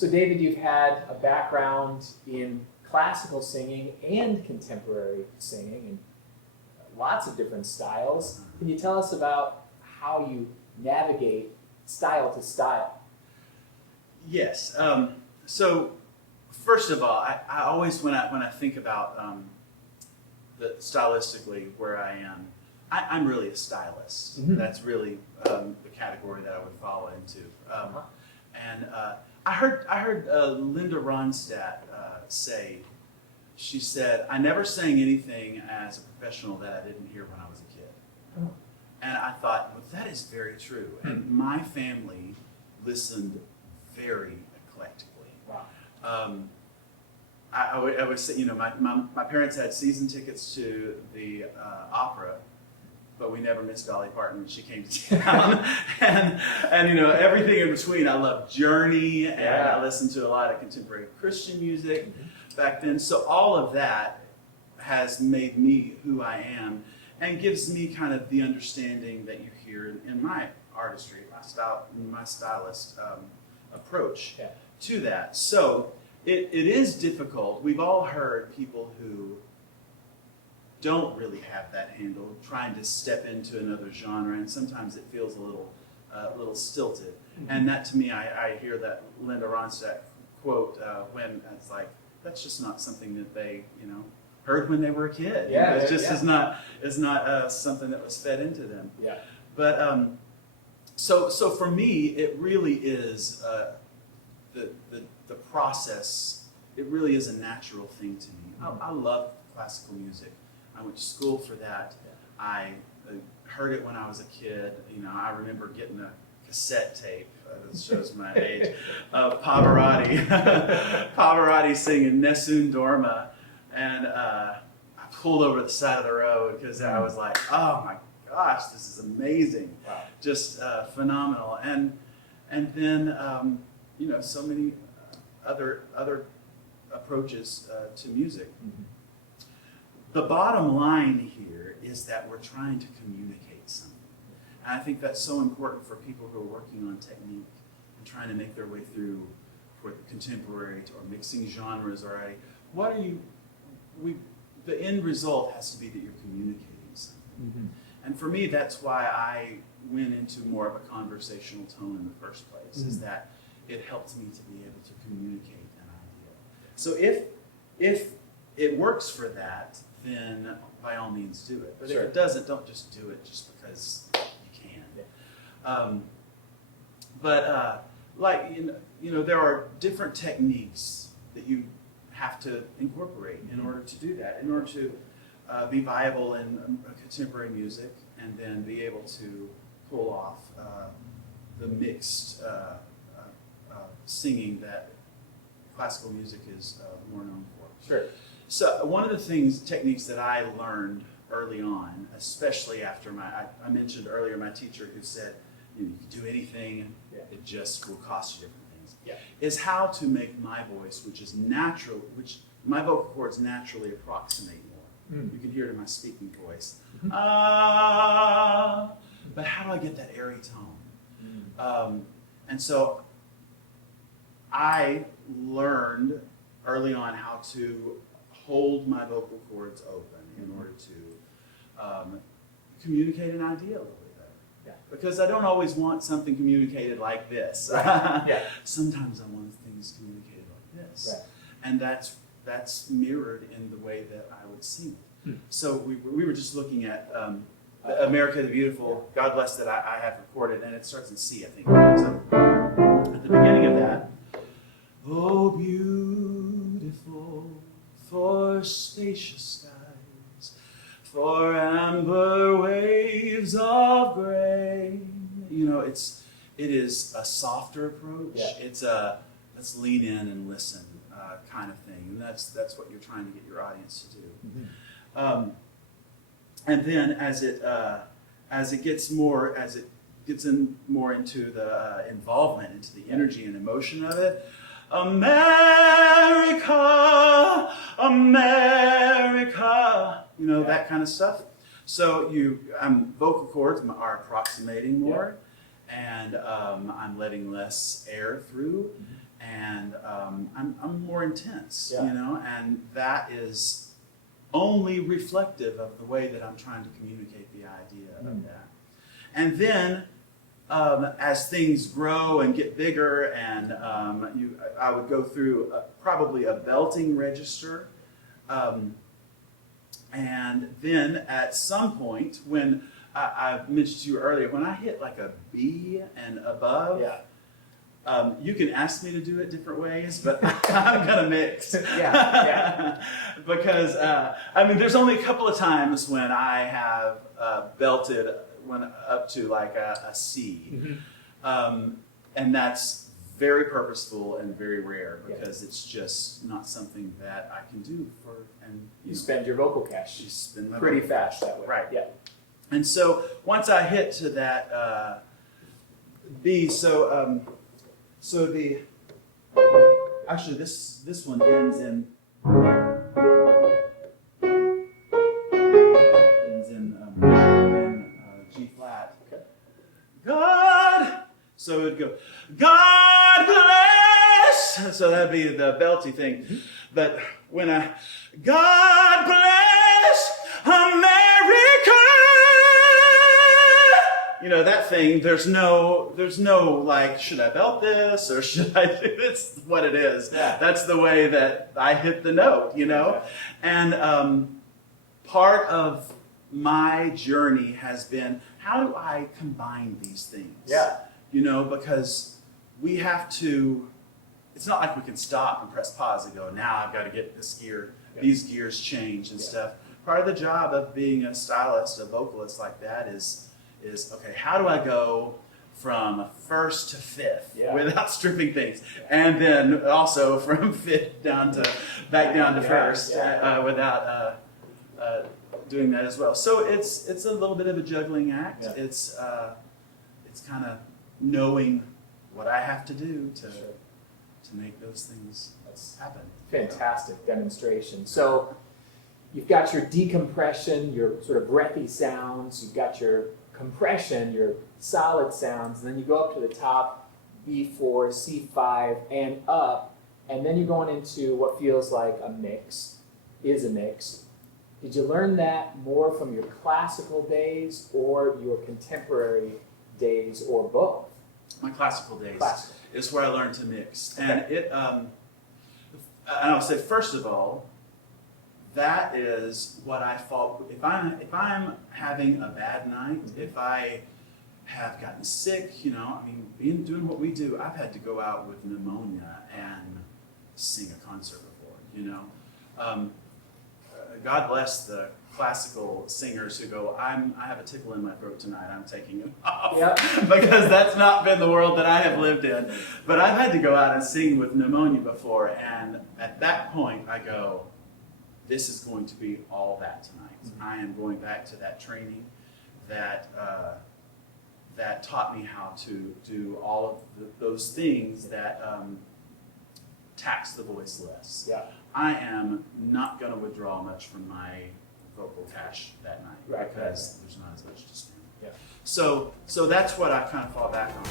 So David, you've had a background in classical singing and contemporary singing and lots of different styles. Can you tell us about how you navigate style to style? Yes. So first of all, I always when I think about stylistically where I am, I'm really a stylist. Mhm. That's really the category that I would fall into. And I heard Linda Ronstadt say, she said, "I never sang anything as a professional that I didn't hear when I was a kid." Oh. And I thought, well, that is very true. And my family listened very eclectically. Wow. I would say, my parents had season tickets to the opera, but we never missed Dolly Parton when she came to town. and everything in between. I loved Journey, and Yeah. I listened to a lot of contemporary Christian music back then. So all of that has made me who I am and gives me kind of the understanding that you hear in my artistry, my stylist approach Yeah. to that. So it is difficult. We've all heard people who don't really have that handle trying to step into another genre, and sometimes it feels a little stilted. Mm-hmm. And that, to me, I hear that Linda Ronstadt quote when it's like, that's just not something that they heard when they were a kid. Yeah, It just yeah. is not something that was fed into them. Yeah. But so for me, it really is the process. It really is a natural thing to me. I love classical music. I went to school for that. I heard it when I was a kid. I remember getting a cassette tape. This shows my age. Of Pavarotti, Pavarotti singing Nessun Dorma, and I pulled over to the side of the road because I was like, "Oh my gosh, this is amazing!" Wow. Just phenomenal. And then so many other approaches to music. Mhm. The bottom line here is that we're trying to communicate something. And I think that's so important for people who are working on technique and trying to make their way through for contemporary or mixing genres or the end result has to be that you're communicating something. Mhm. And for me, that's why I went into more of a conversational tone in the first place, is Mhm. that it helps me to be able to communicate an idea. So if it works for that, then by all means do it. But Sure. if it doesn't, don't just do it just because you can. Yeah. There are different techniques that you have to incorporate in order to do that, in order to be viable in contemporary music, and then be able to pull off the mixed singing that classical music is more known for. Sure. So one of the techniques that I learned early on, especially after I mentioned earlier my teacher who said, you can do anything, Yeah. it just will cost you different things, Yeah. is how to make my voice, which my vocal cords naturally approximate more. Mm. You can hear it in my speaking voice. Mhm. But how do I get that airy tone? Mm. And so I learned early on how to hold my vocal cords open in order to communicate an idea a little bit better. Yeah. Because I don't always want something communicated like this. Right. Yeah. Sometimes I want things communicated like this. Right. And that's mirrored in the way that I would sing it. Hmm. So we were just looking at America the Beautiful, God Bless, that I have recorded, and it starts in C, I think. So at the beginning of that, oh, beautiful for spacious skies, for amber waves of gray. It is a softer approach. Yeah. It's a let's lean in and listen kind of thing, and that's what you're trying to get your audience to do. Mhm. And then as it gets more into the involvement, into the energy and emotion of it, America, America, that kind of stuff. So vocal cords are approximating more, and I'm letting less air through, and I'm more intense, Yeah. you know, and that is only reflective of the way that I'm trying to communicate the idea of that. And then as things grow and get bigger, and I would go through probably a belting register. And then at some point, when I mentioned to you earlier, when I hit like a B and above, you can ask me to do it different ways, but I'm gonna mix. Yeah. Because I mean, there's only a couple of times when I have belted when up to like a C, and that's very purposeful and very rare because it's just not something that I can do for. And You spend your vocal cache you spend my pretty vocal fast cache. that way. Right. Yeah. And so once I hit to that B, so the actually this one ends in G flat. Okay. God, so it'd go God bless. So that'd be the belty thing. But when I God bless America. You know, that thing, there's no like, should I belt this or should I do it's what it is. Yeah. That's the way that I hit the note, you know? And part of my journey has been, how do I combine these things? Yeah. You know, because we have to, it's not like we can stop and press pause and go, now I've got to get this gear, these gears changed and stuff. Part of the job of being a stylist, a vocalist like that is okay, how do I go from first to fifth without stripping things? And then also from fifth down to back down to first without doing that as well. So it's a little bit of a juggling act. Yeah. It's kind of knowing what I have to do to make those things happen. Fantastic demonstration. So you've got your decompression, your sort of breathy sounds, you've got your compression, your solid sounds, and then you go up to the top, B4, C5, and up, and then you're going into what feels like a mix. Did you learn that more from your classical days or your contemporary days, or both? My classical days Classical. is where I learned to mix. And and I'll say, first of all, that is what I thought. If I'm having a bad night, if I have gotten sick, you know, I mean, doing what we do, I've had to go out with pneumonia and sing a concert before, you know. God bless the classical singers who go, I have a tickle in my throat tonight, I'm taking it off. Because that's not been the world that I have lived in. But I've had to go out and sing with pneumonia before, and at that point I go, this is going to be all that tonight. I am going back to that training that taught me how to do all of those things that tax the voice less. Yeah. I am not going to withdraw much from my vocal cache that night because there's not as much to spend. Yeah. So that's what I kind of fall back on.